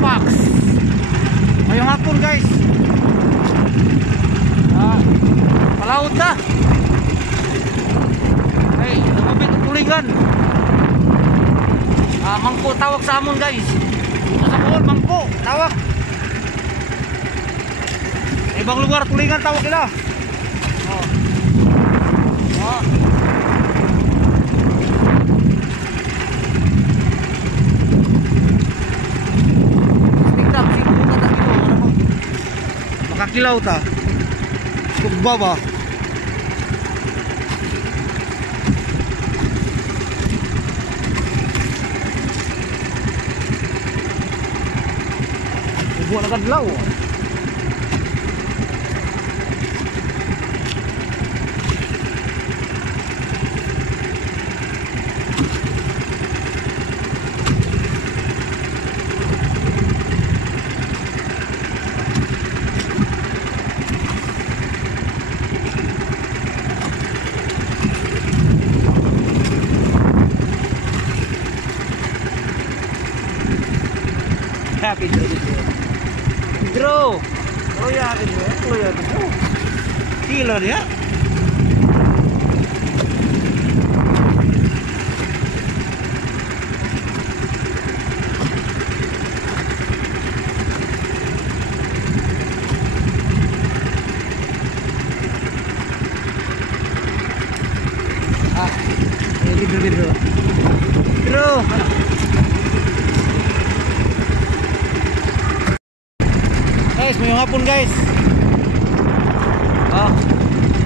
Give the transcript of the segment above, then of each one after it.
Fox. Ngayong hapon guys, palaot na. Hey, lumabit ang tulingan. Mangko tawag sa amon guys. Sa Bohol, mangko tawag. Ibang lugar tulingan tawag nila. Makakilaw ta. Tugba ba? Tugba na kadlaw. Pedro, Pedro. Oh ya, Pedro. Oh ya, Pedro. Kilo dia. Pedro, Pedro. Pedro. Guys, may hapon guys.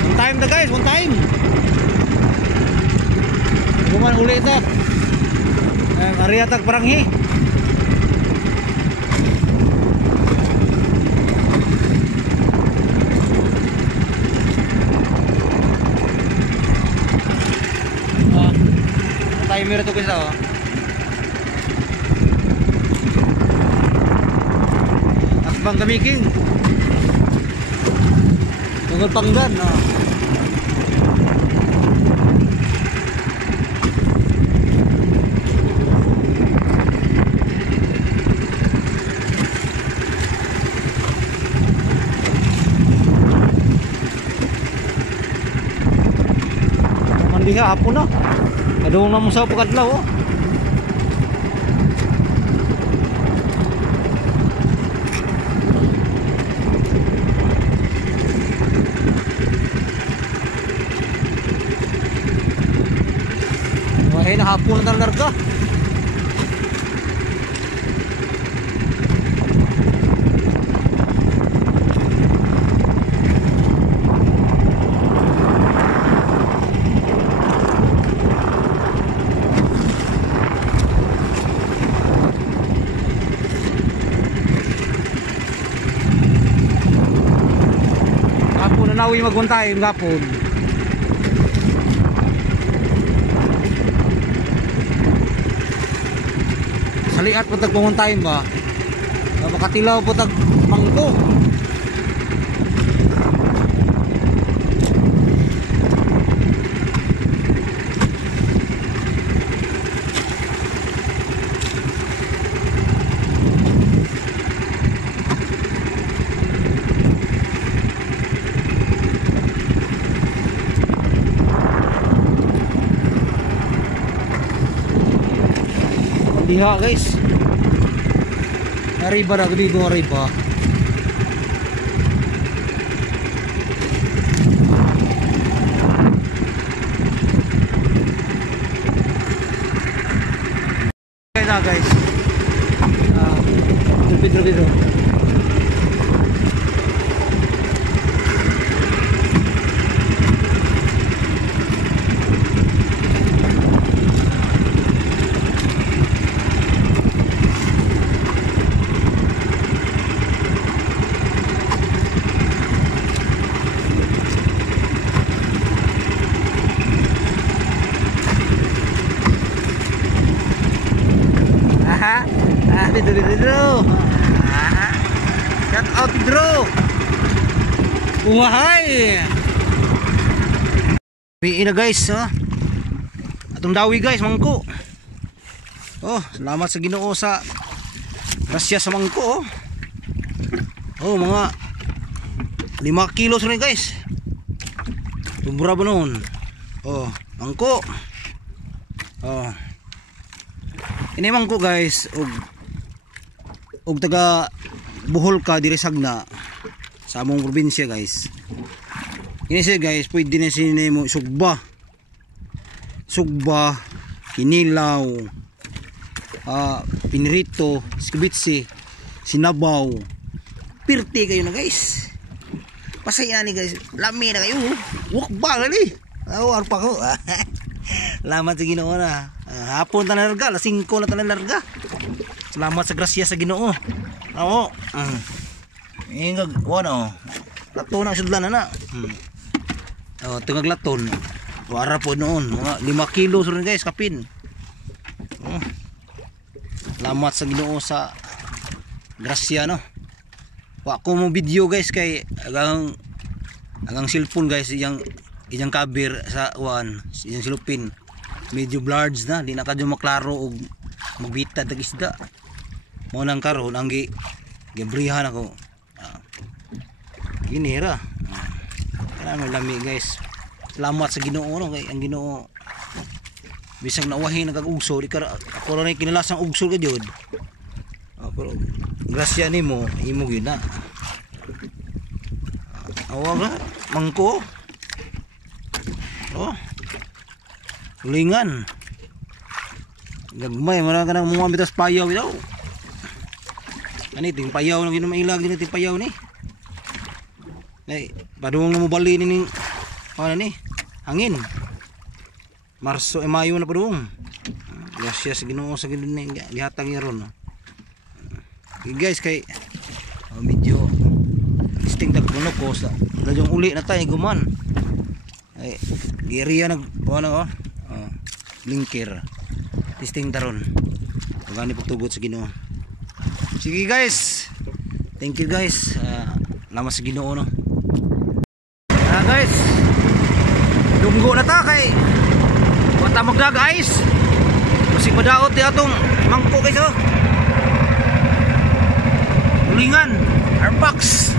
One time na guys, one time. Guman uli ito. Ariatag paranghi. Timer ito guys oh. Bang Gamiking tungkol panggan mandiha hapon na kadung na mo sa pagkadlaw oh. Ay nahapon na larga. Hapon na nawi maguntay gapon. Saliat po tagpunguntayin ba? Makatilaw po tag mangko. Diha guys. Arriba na dito arriba. Kaya guys. Pedro. Pedro. Shout out Pedro. Uwahay. Piin na guys, atong dawi guys, mangko. Oh, salamat sa Ginoo sa Grasya sa mangko, oh. Oh, mga 5 kilos rin guys. Sobra ba noon? Oh, mangko. Oh. Ini mangko guys, og taga Bohol ka diri Sagna sa among probinsya guys. Ini siya guys, pwede na sini mo sugba. Sugba, kinilaw, pinirito, skibitsi, sinabaw. Pirti kayo na guys. Pasaya ni guys. Lami na kayo. Wukba gali. Ano pa ko. Salamat sa Ginoo na. Hapon ta na larga, alas 5 na ta na larga. Salamat sa grasya sa Ginoo. Oo. Ingag wano. Lato na sudlan na. Oh, tungag laton. Wara po noon, mga 5 kilos rin guys, kapin. Salamat sa Ginoo sa grasya no. Wa ko mo video guys kay agang cellphone guys, iyang kabir sa iyang silupin. Medyo blurred na, di na kadyo maklaro og magbita tag isda. Mo nang karon ang gibrihan ako. Ginira. Ano lami guys. Salamat sa Ginoo no, kay ang Ginoo bisag nawahin nagag-ugso di ka ako ra kinalasang ugso ka jud. Pero grasya nimo imo gyud na. Awa mangko. Oh. Ulingan. Gagmay mara ka nang mga bitas payaw daw. Ani ting payaw nang ginoo mailag din ting payaw ni. Nay, padung mo bali ning ano ni? Hangin. Marso e Mayo na padung. Grasya sa Ginoo sa Ginoo ni gihatag ni ron. Okay guys, kay medyo disting tagpuno ko sa dadyong uli na tayo guman. Ay giriya nag ano blinker. Disting taron. Gani pagtugot sa Ginoo. Sige guys. Thank you guys. Salamat sa Ginoo no. Guys, lunggo na ta kay wata magdag-ice. Musik madaot di atong mangko guys oh. Ulingan, Arpax.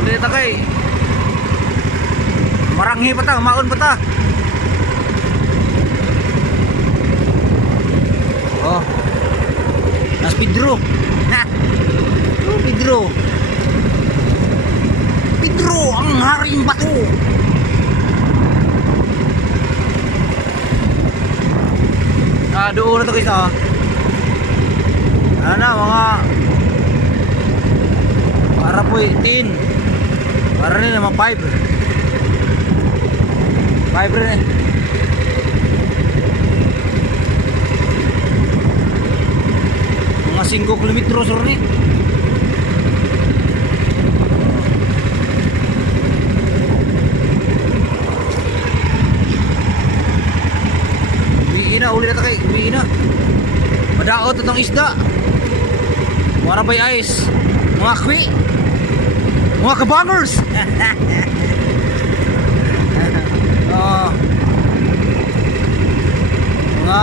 Uli ta kay maranghi pa ta, maon pa ta. Oh. Nas Pedro. Pedro ang haring bato. Doon na to guys ano na mga para po 18 para rin naman 5 rin mga 5 kilometros rin uli na takay, uwi na madaot itong isda warabay ice mga kwi mga kabangers mga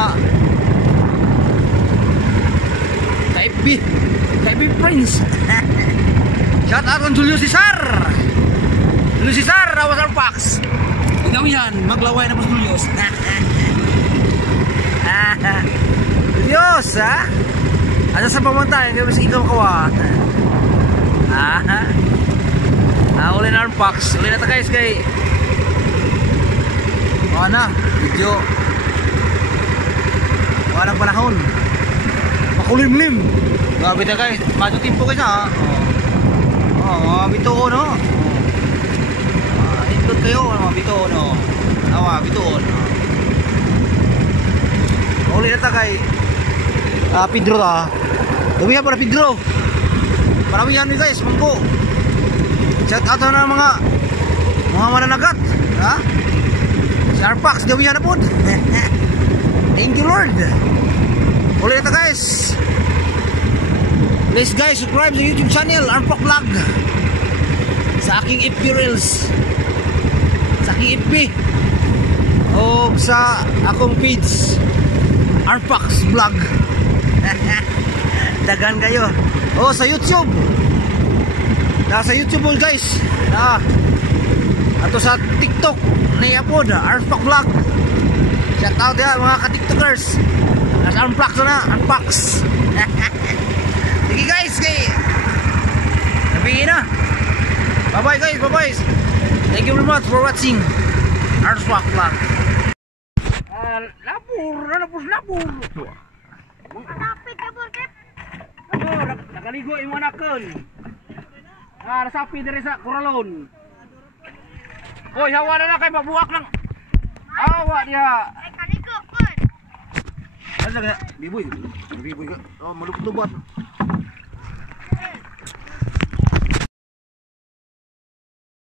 kaibi Prince shout out on Julio Cesar awas Arpax ikaw yan maglaway na pa Julius Diyos ha asa sa pamuntayan kaya mas ikaw kawa uli na Arpax uli na ta guys kay na video walang panahon makulimlim grabe na guys madyo timpo guys ha mga bituon no indot kayo mga bituon no bituon uli na ta kay Pedro ta dumihan para Pedro marami yan guys mangko shout out na mga mananagat ha si Arpax dumihan na po thank you Lord uli na ta guys please guys subscribe sa YouTube channel Arpax Vlog sa aking FB Reels sa aking FB o sa akong page Arpax Vlog. Dagan kayo. Oh, sa YouTube. Sa YouTube all guys. Ato sa TikTok ni upload Arpax Vlog. Shout out ya mga ka-TikTokers. Nasa Arpax na, Arpax. Sige guys, sabihin na. Bye-bye guys, bye-bye. Thank you very much for watching Arpax Vlog. Lapur. Malapit ka po, Kip. Nakaligo yung manakon. Nasapi dari sa kuralon. Hoy, hawa na lang kay mabuak ng hawa dia. Ay, kaligo po. Ano ka? Biboy ka. Oh, malupot-tubat.